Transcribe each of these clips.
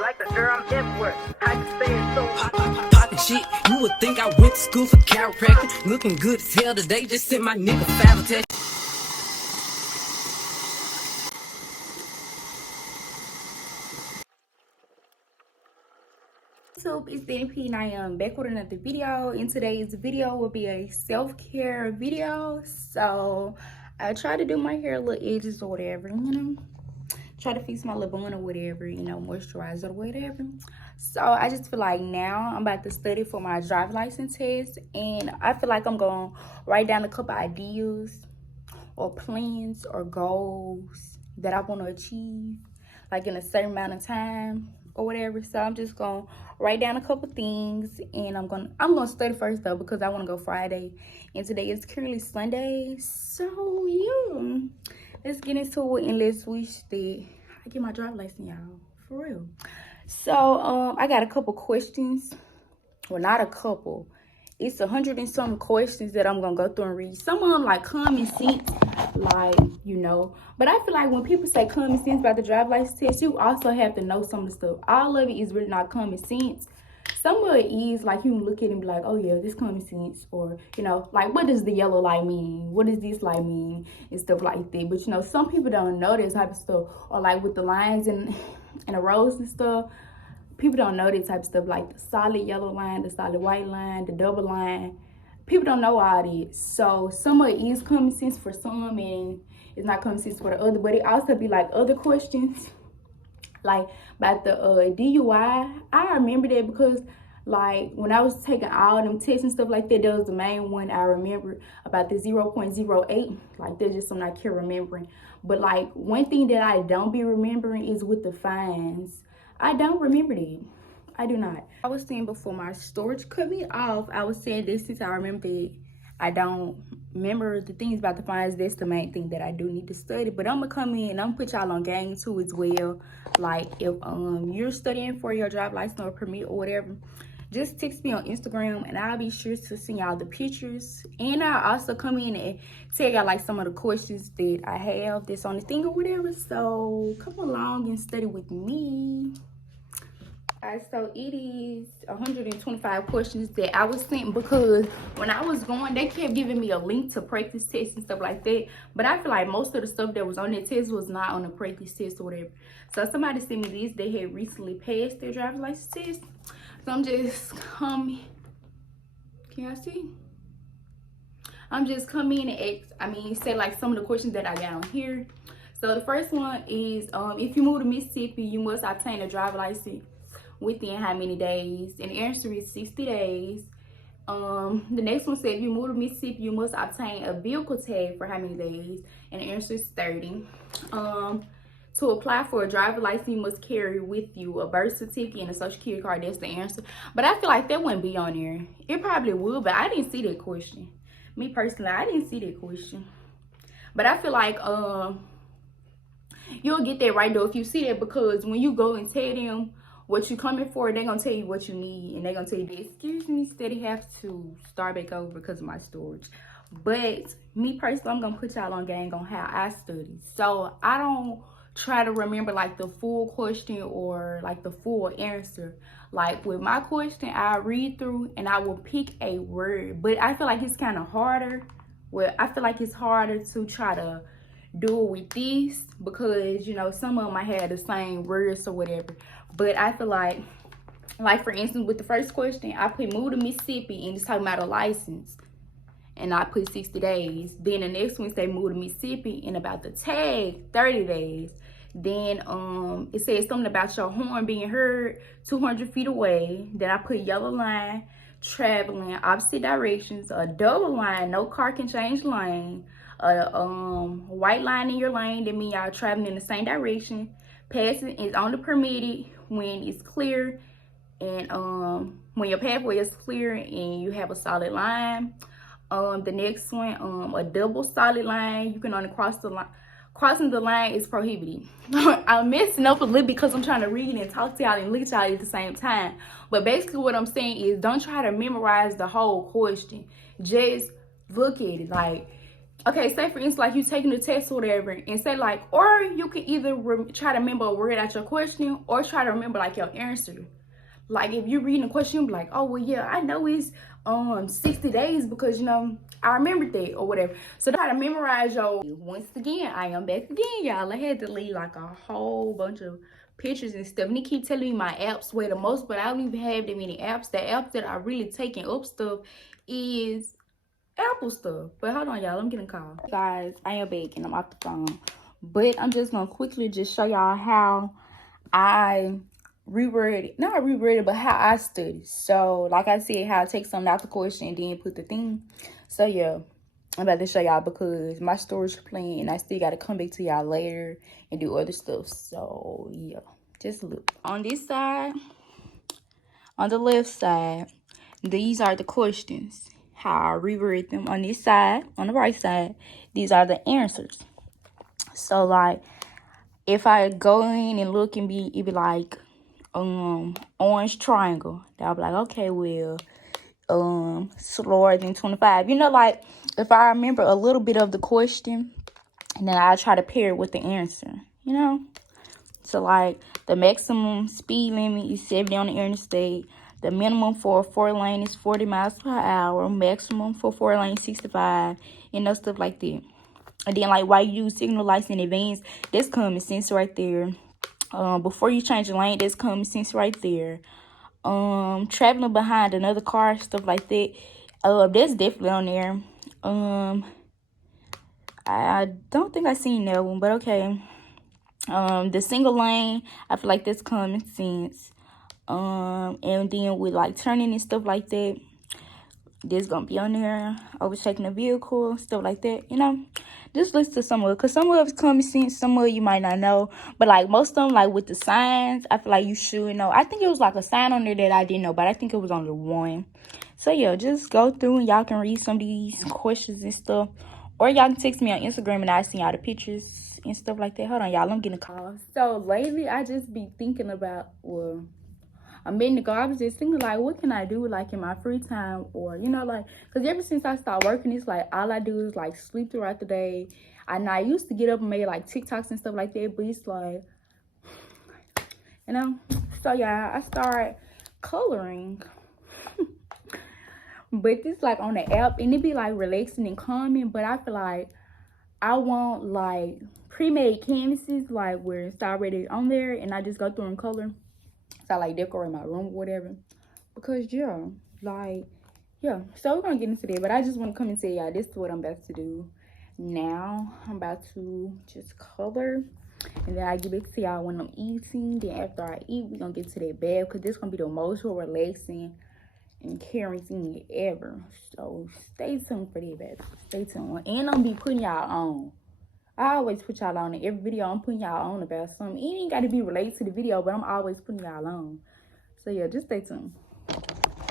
like the girl I'm everywhere. I can say it so Poppin' shit, you would think I went to school for chiropractic. Looking good as hell today, just sent my nigga 5 test. YouTube, it's Danny P and I am back with another video. In today's video will be a self-care video. So I try to do my hair a little edges or whatever, you know. Try to fix my little bun or whatever, you know, moisturize or whatever. So I just feel like now I'm about to study for my driver's license test, and I feel like I'm gonna write down a couple ideas or plans or goals that I want to achieve like in a certain amount of time or whatever. So I'm just gonna write down a couple things, and I'm gonna study first though, because I want to go Friday and today is currently Sunday. So yeah, let's get into it and let's wish that I get my driver's license, y'all, for real. So I got a couple questions. Well, not a couple, it's 100 and some questions that I'm gonna go through and read. Some of them like common sense, like, you know, but I feel like when people say common sense about the driver's license test, you also have to know some of the stuff. All of it is really not common sense. Some of it is like you can look at it and be like, oh yeah, this common sense, or you know, like what does the yellow light mean, what does this light mean, and stuff like that. But you know, some people don't know this type of stuff, or like with the lines and the rows and stuff, people don't know that type of stuff, like the solid yellow line, the solid white line, the double line. People don't know all this. So some of it is common sense for some, and it's not common sense for the other. But it also be like other questions, like about the DUI. I remember that because like when I was taking all them tests and stuff like that, that was the main one I remember about the 0.08. Like that's just something I can't remembering. But like one thing that I don't be remembering is with the fines. I don't remember that. I do not. I was saying before my storage cut me off, I was saying this since I remember that I don't remember the things about the fines. That's the main thing that I do need to study. But I'm gonna come in and I'm gonna put y'all on game too as well. Like if you're studying for your driver's license or permit or whatever, just text me on Instagram and I'll be sure to send y'all the pictures. And I'll also come in and tell y'all like some of the questions that I have that's on the thing or whatever. So come along and study with me. Alright, so it is 125 questions that I was sent because when I was going, they kept giving me a link to practice tests and stuff like that. But I feel like most of the stuff that was on that test was not on the practice test or whatever. So somebody sent me this. They had recently passed their driver's license test. So I'm just coming. Can y'all see? I'm just coming and say like some of the questions that I got on here. So the first one is, if you move to Mississippi, you must obtain a driver's license within how many days? And the answer is 60 days. The next one said, if you move to Mississippi, you must obtain a vehicle tag for how many days? And the answer is 30. To apply for a driver's license, you must carry with you a birth certificate and a social security card. That's the answer. But I feel like that wouldn't be on there. It probably would, but I didn't see that question. Me personally, I didn't see that question. But I feel like you'll get that right though if you see that, because when you go and tell them what you coming for, they're gonna tell you what you need, and they're gonna tell you, excuse me, steady have to start back over because of my storage. But me personally, I'm gonna put y'all on game on how I study. So I don't try to remember like the full question or like the full answer. Like with my question, I read through and I will pick a word. But I feel like it's kind of harder. Well, I feel like it's harder to try to do it with this because, you know, some of them I had the same words or whatever. But I feel like for instance, with the first question, I put move to Mississippi and it's talking about a license. And I put 60 days. Then the next one say move to Mississippi and about the tag, 30 days. Then it says something about your horn being heard 200 feet away. Then I put yellow line, traveling opposite directions, a double line, no car can change lane, a white line in your lane, that means y'all traveling in the same direction. Passing is only permitted when it's clear, and when your pathway is clear and you have a solid line. The next one, a double solid line, you can only cross the line. Crossing the line is prohibited. I'm messing up a little because I'm trying to read and talk to y'all and look at y'all at the same time. But basically what I'm saying is don't try to memorize the whole question. Just look at it. Like okay, say for instance, like you taking the test or whatever, and say like, or you can either try to remember a word out your question, or try to remember like your answer. Like if you're reading a question, you'll be like, oh well, yeah, I know it's 60 days because you know I remembered that or whatever. So try to memorize your. Once again, I am back again, y'all. I had to leave like a whole bunch of pictures and stuff. And they keep telling me my apps weigh the most, but I don't even have that many apps. The app that I really taking up stuff is Apple stuff. But hold on, y'all, I'm getting a call. Guys, I am back and I'm off the phone. But I'm just gonna quickly just show y'all how I reread it. Not reread it, but how I studied. So, like I said, how I take something out the question and then put the thing. So, yeah, I'm about to show y'all because my storage playing and I still got to come back to y'all later and do other stuff. So, yeah, just look. On this side, on the left side, these are the questions. How I reread them. On this side, on the right side, these are the answers. So, like, if I go in and look and it be like, orange triangle. I'll be like, okay, well, slower than 25. You know, like, if I remember a little bit of the question, and then I try to pair it with the answer, you know? So, like, the maximum speed limit is 70 on the interstate. The minimum for a 4-lane is 40 miles per hour. Maximum for 4-lane, 65. You know, stuff like that. And then, like, why you use signal lights in advance, that's common sense right there. Before you change the lane, that's common sense right there. Traveling behind another car, stuff like that. That's definitely on there. I don't think I seen that one, but okay. The single lane, I feel like that's common sense. And then with like turning and stuff like that, this gonna be on there. Overtaking a vehicle, stuff like that, you know. Just listen to some of it, because some of it's common sense, some of it you might not know. But like most of them, like with the signs, I feel like you should know. I think it was like a sign on there that I didn't know, but I think it was only one. So yeah, just go through and y'all can read some of these questions and stuff. Or y'all can text me on Instagram and I'll send y'all the pictures and stuff like that. Hold on, y'all, I'm getting a call. So lately, I just be thinking about, well, a minute ago, I was just thinking, like, what can I do, like, in my free time? Or, you know, like, because ever since I started working, it's like, all I do is, like, sleep throughout the day. And I used to get up and make, like, TikToks and stuff like that. But it's like, you know. So, yeah, I started coloring. But it's, like, on the app. And it be, like, relaxing and calming. But I feel like I want, like, pre-made canvases, like, where it's already on there. And I just go through and color. So I like decorate my room or whatever, because yeah, like, yeah. So we're gonna get into that, but I just want to come and tell y'all this is what I'm about to do now. I'm about to just color, and then I get back to y'all when I'm eating. Then after I eat, we're gonna get to that bed, because this gonna be the most relaxing and caring thing ever. So stay tuned for that, baby. Stay tuned. And I'm gonna be putting y'all on. I always put y'all on in every video. I'm putting y'all on about something. It ain't got to be related to the video, but I'm always putting y'all on. So, yeah, just stay tuned.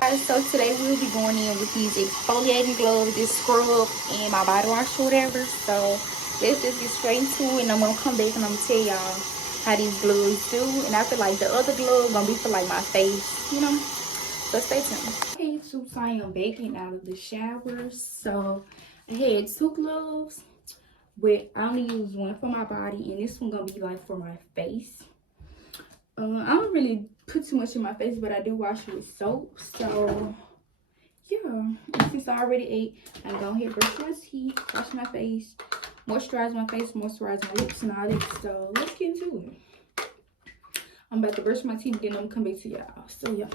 Guys, so today we'll be going in with these exfoliating gloves, this scrub, and my body wash or whatever. So, let's just get straight into it. And I'm going to come back and I'm going to tell y'all how these gloves do. And I feel like the other glove going to be for, like, my face, you know. So, stay tuned. Okay, so I am baking out of the shower. So, I had 2 gloves. But I only use one for my body, and this one gonna be like for my face. I don't really put too much in my face, but I do wash it with soap. So yeah, and since I already ate, I'm gonna hit brush my teeth, wash my face, moisturize my face, moisturize my lips, and all that. So let's get into it. I'm about to brush my teeth, then I'm gonna come back to y'all. So yeah.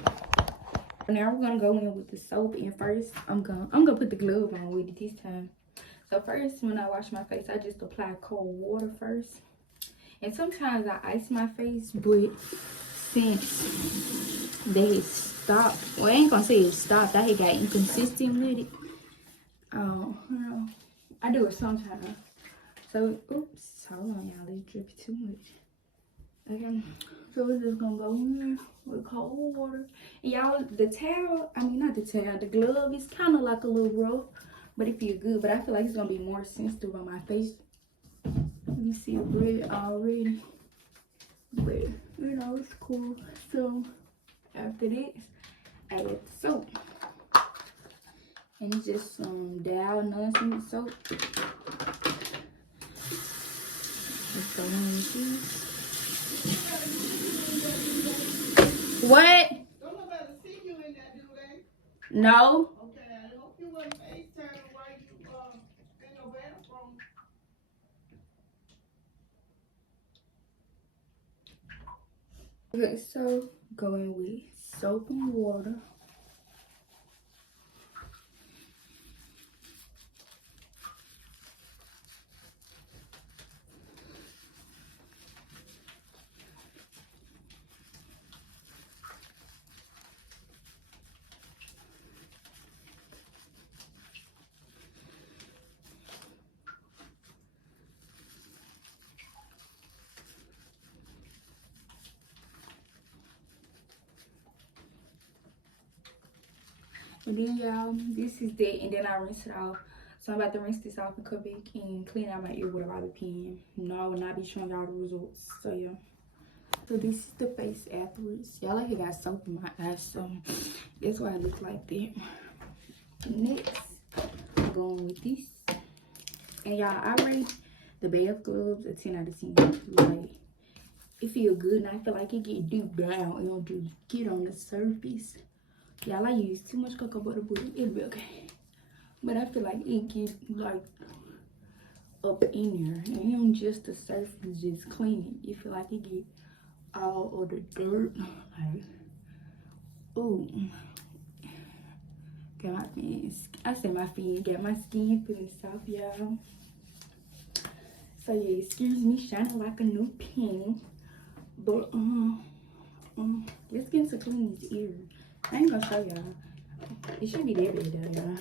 Now we're gonna go in with the soap, and first I'm gonna put the glove on with it this time. So first, when I wash my face, I just apply cold water first. And sometimes I ice my face, but since they stopped, well, I ain't gonna say it stopped, I had got inconsistent with it. You know, I do it sometimes. So, oops, hold on, y'all, it's dripping too much. Okay, so we're just gonna go in with cold water. And y'all, the towel, I mean, not the towel, the glove is kind of like a little rough. But it feels good, but I feel like it's gonna be more sensitive on my face. You see it red already, but you know, it's cool. So after this, I add the soap, and it's just some Dow nonsense soap. go in with this. What? Don't nobody see you in there, do they? No. Okay, I hope you wasn't FaceTime while you in your bathroom. Okay, so go in with soap and water. And then y'all, this is that, and then I rinse it off. So I'm about to rinse this off and come back and clean out my ear with a bobby pin. No, I will not be showing y'all the results. So yeah. So this is the face afterwards. Y'all like it got soap in my eyes, so that's why I look like that. Next, I'm going with this. And y'all, I rate the bath gloves a 10 out of 10. Like, it feel good, and I feel like it get deep down. It don't just get on the surface. Y'all, I use too much cocoa butter, but it'll be okay. But I feel like it gets like up in there. And it don't just the surface, just clean it. You feel like it get all of the dirt. Like, ooh. Got my fins. I said my fin. Got my skin feeling soft, y'all. So yeah, excuse me, shining like a new penny. But let's get into cleaning these ears. I ain't gonna show y'all. It should be there though, y'all.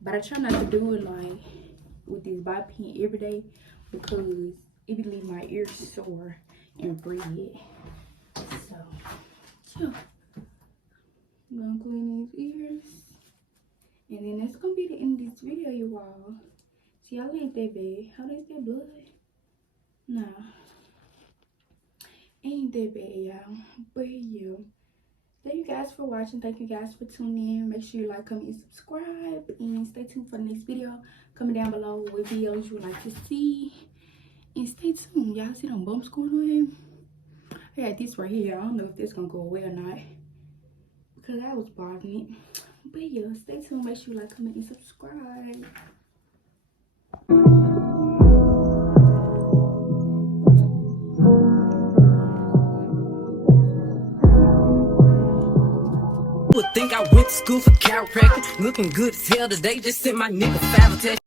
But I try not to do it like with this bobby pin every day because it be leave my ears sore and red. So yeah. I'm gonna clean these ears. And then that's gonna be the end of this video, you all. See, y'all ain't that bad. How is that blood? Nah. Ain't that bad, y'all. But yeah. Thank you guys for watching. Thank you guys for tuning in. Make sure you like, comment, and subscribe. And stay tuned for the next video. Comment down below what videos you would like to see. And stay tuned. Y'all see them bumps going on? I got this right here. I don't know if this gonna go away or not, because I was bothering it. But yeah, stay tuned. Make sure you like, comment, and subscribe. Would think I went to school for chiropractic. Looking good as hell today, just sent my nigga 5 a text.